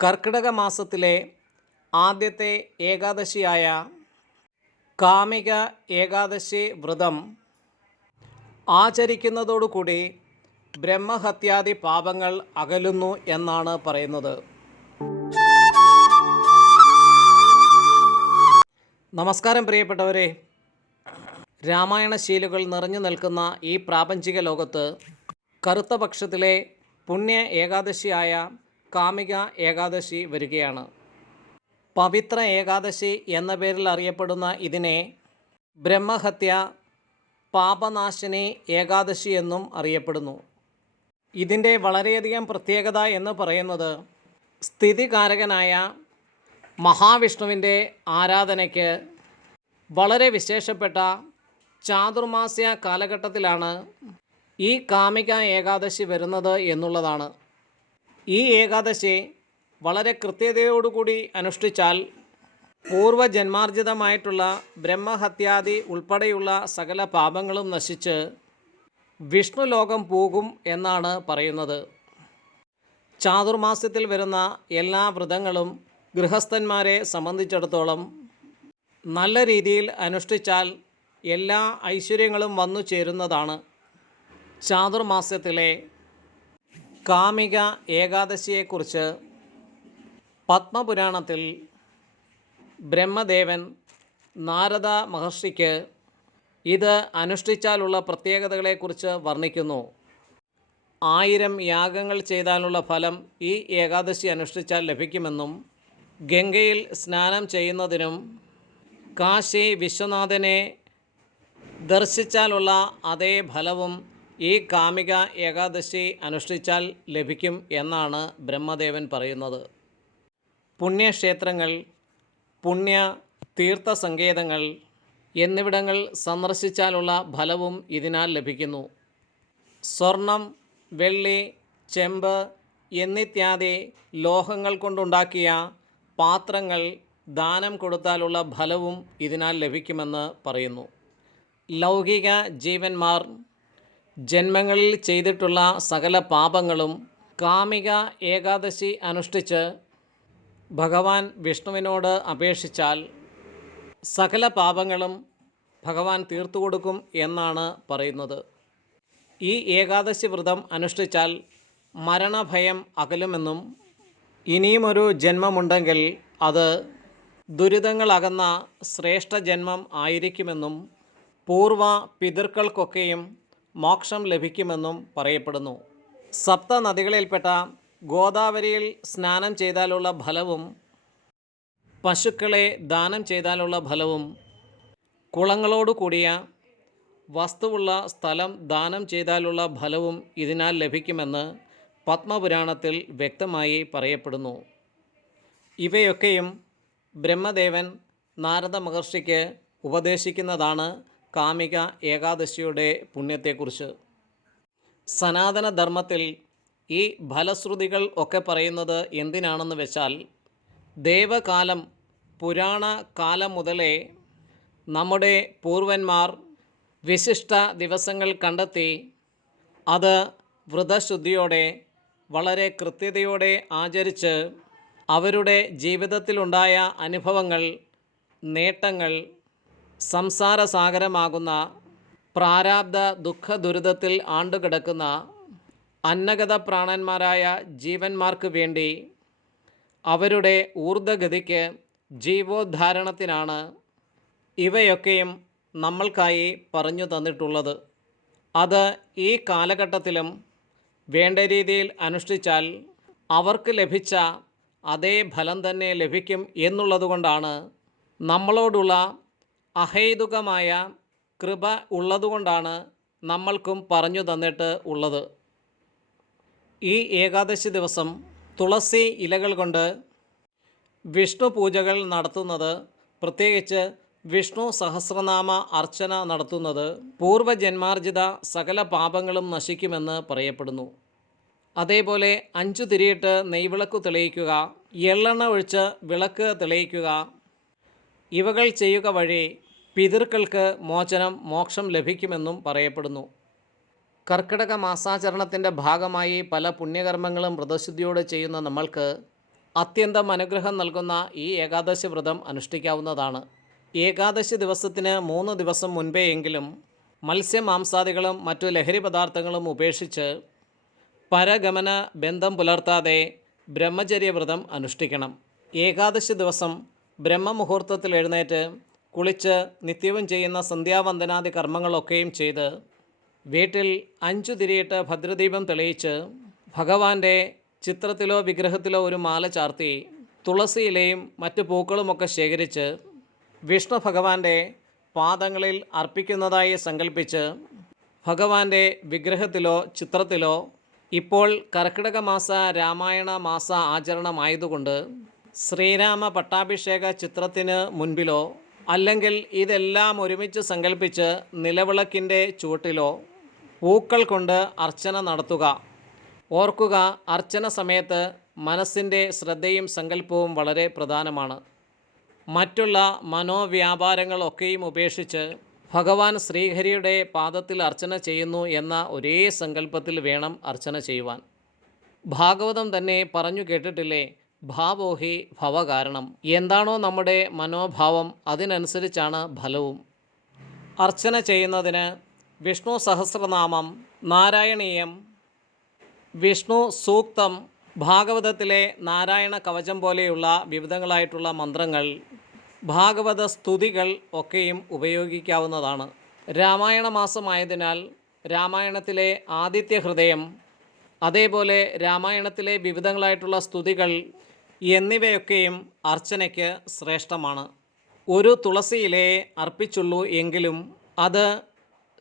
കർക്കിടക മാസത്തിലെ ആദ്യത്തെ ഏകാദശിയായ കാമിക ഏകാദശി വ്രതം ആചരിക്കുന്നതോടുകൂടി ബ്രഹ്മഹത്യാദി പാപങ്ങൾ അകലുന്നു എന്നാണ് പറയുന്നത്. നമസ്കാരം പ്രിയപ്പെട്ടവരെ. രാമായണ ശീലുകൾ നിറഞ്ഞു നിൽക്കുന്ന ഈ പ്രാപഞ്ചിക ലോകത്ത് കറുത്ത പക്ഷത്തിലെ പുണ്യ ഏകാദശിയായ കാമിക ഏകാദശി വരികയാണ്. പവിത്ര ഏകാദശി എന്ന പേരിൽ അറിയപ്പെടുന്ന ഇതിനെ ബ്രഹ്മഹത്യ പാപനാശിനി ഏകാദശി എന്നും അറിയപ്പെടുന്നു. ഇതിന്റെ വളരെയധികം പ്രത്യേകത എന്ന് പറയുന്നത് സ്ഥിതികാരകനായ മഹാവിഷ്ണുവിന്റെ ആരാധനയ്ക്ക് വളരെ വിശേഷപ്പെട്ട ചാതുർമാസ്യ കാലഘട്ടത്തിലാണ് ഈ കാമിക ഏകാദശി വരുന്നത് എന്നുള്ളതാണ്. ഈ ഏകാദശി വളരെ കൃത്യതയോടുകൂടി അനുഷ്ഠിച്ചാൽ പൂർവജന്മാർജിതമായിട്ടുള്ള ബ്രഹ്മഹത്യാദി ഉൾപ്പെടെയുള്ള സകല പാപങ്ങളും നശിച്ച് വിഷ്ണു ലോകം പോകും എന്നാണ് പറയുന്നത്. ചാതുർമാസ്യത്തിൽ വരുന്ന എല്ലാ വ്രതങ്ങളും ഗൃഹസ്ഥന്മാരെ സംബന്ധിച്ചിടത്തോളം നല്ല രീതിയിൽ അനുഷ്ഠിച്ചാൽ എല്ലാ ഐശ്വര്യങ്ങളും വന്നു ചേരുന്നതാണ് ചാതുർമാസ്യത്തിലെ കാമിക ഏകാദശിയെക്കുറിച്ച് പത്മപുരാണത്തിൽ ബ്രഹ്മദേവൻ നാരദ മഹർഷിക്ക് ഇത് അനുഷ്ഠിച്ചാലുള്ള പ്രത്യേകതകളെക്കുറിച്ച് വർണിക്കുന്നു. ആയിരം യാഗങ്ങൾ ചെയ്താലുള്ള ഫലം ഈ ഏകാദശി അനുഷ്ഠിച്ചാൽ ലഭിക്കുമെന്നും ഗംഗയിൽ സ്നാനം ചെയ്യുന്നതിനും കാശി വിശ്വനാഥനെ ദർശിച്ചാലുള്ള അതേ ഫലവും ഈ കാമിക ഏകാദശി അനുഷ്ഠിച്ചാൽ ലഭിക്കും എന്നാണ് ബ്രഹ്മദേവൻ പറയുന്നത്. പുണ്യക്ഷേത്രങ്ങൾ പുണ്യ തീർത്ഥ തീർത്ഥസങ്കേതങ്ങൾ എന്നിവിടങ്ങൾ സന്ദർശിച്ചാലുള്ള ഫലവും ഇതിനാൽ ലഭിക്കുന്നു. സ്വർണം വെള്ളി ചെമ്പ് എന്നിത്യാദി ലോഹങ്ങൾ കൊണ്ടുണ്ടാക്കിയ പാത്രങ്ങൾ ദാനം കൊടുത്താലുള്ള ഫലവും ഇതിനാൽ ലഭിക്കുമെന്ന് പറയുന്നു. ലൗകിക ജീവന്മാർ ജന്മങ്ങളിൽ ചെയ്തിട്ടുള്ള സകല പാപങ്ങളും കാമിക ഏകാദശി അനുഷ്ഠിച്ച് ഭഗവാൻ വിഷ്ണുവിനോട് അപേക്ഷിച്ചാൽ സകല പാപങ്ങളും ഭഗവാൻ തീർത്തു കൊടുക്കും എന്നാണ് പറയുന്നത്. ഈ ഏകാദശി വ്രതം അനുഷ്ഠിച്ചാൽ മരണഭയം അകലുമെന്നും ഇനിയുമൊരു ജന്മമുണ്ടെങ്കിൽ അത് ദുരിതങ്ങളകന്ന ശ്രേഷ്ഠ ജന്മം ആയിരിക്കുമെന്നും പൂർവ പിതൃക്കൾക്കൊക്കെയും മോക്ഷം ലഭിക്കുമെന്നും പറയപ്പെടുന്നു. സപ്ത നദികളിൽപ്പെട്ട ഗോദാവരിയിൽ സ്നാനം ചെയ്താലുള്ള ഫലവും പശുക്കളെ ദാനം ചെയ്താലുള്ള ഫലവും കുളങ്ങളോട് കൂടിയ വസ്തുവുള്ള സ്ഥലം ദാനം ചെയ്താലുള്ള ഫലവും ഇതിനാൽ ലഭിക്കുമെന്ന് പത്മപുരാണത്തിൽ വ്യക്തമായി പറയപ്പെടുന്നു. ഇവയൊക്കെയും ബ്രഹ്മദേവൻ നാരദ മഹർഷിക്ക് ഉപദേശിക്കുന്നതാണ് കാമിക ഏകാദശിയുടെ പുണ്യത്തെക്കുറിച്ച്. സനാതനധർമ്മത്തിൽ ഈ ഫലശ്രുതികൾ ഒക്കെ പറയുന്നത് എന്തിനാണെന്ന് വെച്ചാൽ ദേവകാലം പുരാണ കാലം മുതലേ നമ്മുടെ പൂർവന്മാർ വിശിഷ്ട ദിവസങ്ങൾ കണ്ടെത്തി അത് വ്രതശുദ്ധിയോടെ വളരെ കൃത്യതയോടെ ആചരിച്ച് അവരുടെ ജീവിതത്തിലുണ്ടായ അനുഭവങ്ങൾ നേട്ടങ്ങൾ സംസാരസാഗരമാകുന്ന പ്രാരാബ്ധ ദുഃഖ ദുരിതത്തിൽ ആണ്ടുകിടക്കുന്ന അന്നഗത പ്രാണന്മാരായ ജീവന്മാർക്ക് വേണ്ടി അവരുടെ ഊർദ്ധഗതിക്ക് ജീവോദ്ധാരണത്തിനാണ് ഇവയൊക്കെയും നമ്മൾക്കായി പറഞ്ഞു തന്നിട്ടുള്ളത്. അത് ഈ കാലഘട്ടത്തിലും വേണ്ട രീതിയിൽ അനുഷ്ഠിച്ചാൽ അവർക്ക് ലഭിച്ച അതേ ഫലം തന്നെ ലഭിക്കും എന്നുള്ളതുകൊണ്ടാണ് നമ്മളോടുള്ള അഹൈതുകമായ കൃപ ഉള്ളതുകൊണ്ടാണ് നമ്മൾക്കും പറഞ്ഞു തന്നിട്ട് ഉള്ളത്. ഈ ഏകാദശി ദിവസം തുളസി ഇലകൾ കൊണ്ട് വിഷ്ണു പൂജകൾ നടത്തുന്നത് പ്രത്യേകിച്ച് വിഷ്ണു സഹസ്രനാമ അർച്ചന നടത്തുന്നത് പൂർവജന്മാർജിത സകല പാപങ്ങളും നശിക്കുമെന്ന് പറയപ്പെടുന്നു. അതേപോലെ അഞ്ചു തിരിയിട്ട് നെയ്വിളക്ക് തെളിയിക്കുക എള്ളെണ്ണ ഒഴിച്ച് വിളക്ക് തെളിയിക്കുക ഇവകൾ ചെയ്യുക വഴി പിതൃക്കൾക്ക് മോചനം മോക്ഷം ലഭിക്കുമെന്നും പറയപ്പെടുന്നു. കർക്കിടക മാസാചരണത്തിന്റെ ഭാഗമായി പല പുണ്യകർമ്മങ്ങളും വ്രതശുദ്ധിയോടെ ചെയ്യുന്ന നമ്മൾക്ക് അത്യന്തം അനുഗ്രഹം നൽകുന്ന ഈ ഏകാദശി വ്രതം അനുഷ്ഠിക്കാവുന്നതാണ്. ഏകാദശി ദിവസത്തിന് മൂന്ന് ദിവസം മുൻപേയെങ്കിലും മത്സ്യമാംസാദികളും മറ്റു ലഹരി പദാർത്ഥങ്ങളും ഉപേക്ഷിച്ച് പരഗമന ബന്ധം പുലർത്താതെ ബ്രഹ്മചര്യവ്രതം അനുഷ്ഠിക്കണം. ഏകാദശി ദിവസം ബ്രഹ്മമുഹൂർത്തത്തിൽ എഴുന്നേറ്റ് കുളിച്ച് നിത്യവും ചെയ്യുന്ന സന്ധ്യാവന്ദനാദി കർമ്മങ്ങളൊക്കെയും ചെയ്ത് വീട്ടിൽ അഞ്ചു തിരിയിട്ട് ഭദ്രദീപം തെളിയിച്ച് ഭഗവാന്റെ ചിത്രത്തിലോ വിഗ്രഹത്തിലോ ഒരു മാല ചാർത്തി തുളസിയിലെയും മറ്റു പൂക്കളുമൊക്കെ ശേഖരിച്ച് വിഷ്ണു ഭഗവാന്റെ പാദങ്ങളിൽ അർപ്പിക്കുന്നതായി സങ്കല്പിച്ച് ഭഗവാന്റെ വിഗ്രഹത്തിലോ ചിത്രത്തിലോ ഇപ്പോൾ കർക്കിടക മാസ രാമായണ മാസ ആചരണമായതുകൊണ്ട് ശ്രീരാമ പട്ടാഭിഷേക ചിത്രത്തിന് മുൻപിലോ അല്ലെങ്കിൽ ഇതെല്ലാം ഒരുമിച്ച് സങ്കല്പിച്ച് നിലവിളക്കിന്റെ ചുവട്ടിലോ പൂക്കൾ കൊണ്ട് അർച്ചന നടത്തുക. ഓർക്കുക അർച്ചന സമയത്ത് മനസ്സിന്റെ ശ്രദ്ധയും സങ്കല്പവും വളരെ പ്രധാനമാണ്. മറ്റുള്ള മനോവ്യാപാരങ്ങളൊക്കെയും ഉപേക്ഷിച്ച് ഭഗവാൻ ശ്രീഹരിയുടെ പാദത്തിൽ അർച്ചന ചെയ്യുന്നു എന്ന ഒരേ സങ്കല്പത്തിൽ വേണം അർച്ചന ചെയ്യുവാൻ. ഭാഗവതം തന്നെ പറഞ്ഞു കേട്ടിട്ടില്ലേ ഭാവോഹി ഭവകാരണം. എന്താണോ നമ്മുടെ മനോഭാവം അതിനനുസരിച്ചാണ് ഫലവും. അർച്ചന ചെയ്യുന്നതിന് വിഷ്ണു സഹസ്രനാമം നാരായണീയം വിഷ്ണു സൂക്തം ഭാഗവതത്തിലെ നാരായണ കവചം പോലെയുള്ള വിവിധങ്ങളായിട്ടുള്ള മന്ത്രങ്ങൾ ഭാഗവത സ്തുതികൾ ഒക്കെയും ഉപയോഗിക്കാവുന്നതാണ്. രാമായണ മാസമായതിനാൽ രാമായണത്തിലെ ആദിത്യ ഹൃദയം അതേപോലെ രാമായണത്തിലെ വിവിധങ്ങളായിട്ടുള്ള സ്തുതികൾ എന്നിവയൊക്കെയും അർച്ചനയ്ക്ക് ശ്രേഷ്ഠമാണ്. ഒരു തുളസിയിലേ അർപ്പിച്ചുള്ളൂ എങ്കിലും അത്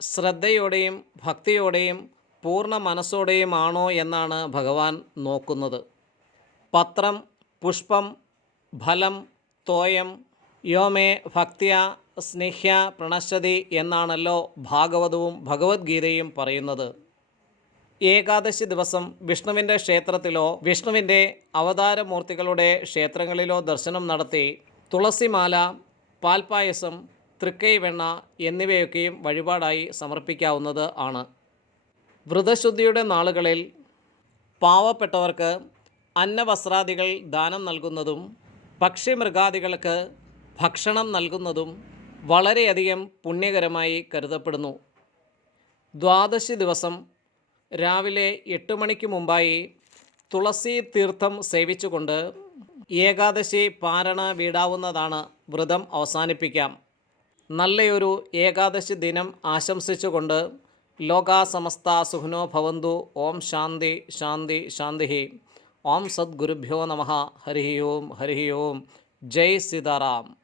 ശ്രദ്ധയോടെയും ഭക്തിയോടെയും പൂർണ മനസ്സോടെയുമാണോ എന്നാണ് ഭഗവാൻ നോക്കുന്നത്. പത്രം പുഷ്പം ഫലം തോയം യോമേ ഭക്തിയ സ്നേഹ്യ പ്രണശതി എന്നാണല്ലോ ഭാഗവതവും ഭഗവത്ഗീതയും പറയുന്നത്. ഏകാദശി ദിവസം വിഷ്ണുവിന്റെ ക്ഷേത്രത്തിലോ വിഷ്ണുവിന്റെ അവതാരമൂർത്തികളുടെ ക്ഷേത്രങ്ങളിലോ ദർശനം നടത്തി തുളസിമാല പാൽപ്പായസം തൃക്കൈവെണ്ണ എന്നിവയൊക്കെയും വഴിപാടായി സമർപ്പിക്കാവുന്നത് ആണ്. വ്രതശുദ്ധിയുടെ നാളുകളിൽ പാവപ്പെട്ടവർക്ക് അന്നവസ്ത്രാദികൾ ദാനം നൽകുന്നതും പക്ഷി മൃഗാദികൾക്ക് ഭക്ഷണം നൽകുന്നതും വളരെയധികം പുണ്യകരമായി കരുതപ്പെടുന്നു. ദ്വാദശി ദിവസം രാവിലെ എട്ട് മണിക്ക് മുമ്പായി തുളസി തീർത്ഥം സേവിച്ചുകൊണ്ട് ഏകാദശി പാരണ വീടാവുന്നതാണ് വ്രതം അവസാനിപ്പിക്കാം. നല്ലയൊരു ഏകാദശി ദിനം ആശംസിച്ചുകൊണ്ട് ലോകാ സമസ്ത സുഖനോ ഭവന്തു. ഓം ശാന്തി ശാന്തി ശാന്തി ഓം സദ്ഗുരുഭ്യോ നമ. ഹരി ഓം ഹരി ഓം. ജയ് സീതാറാം.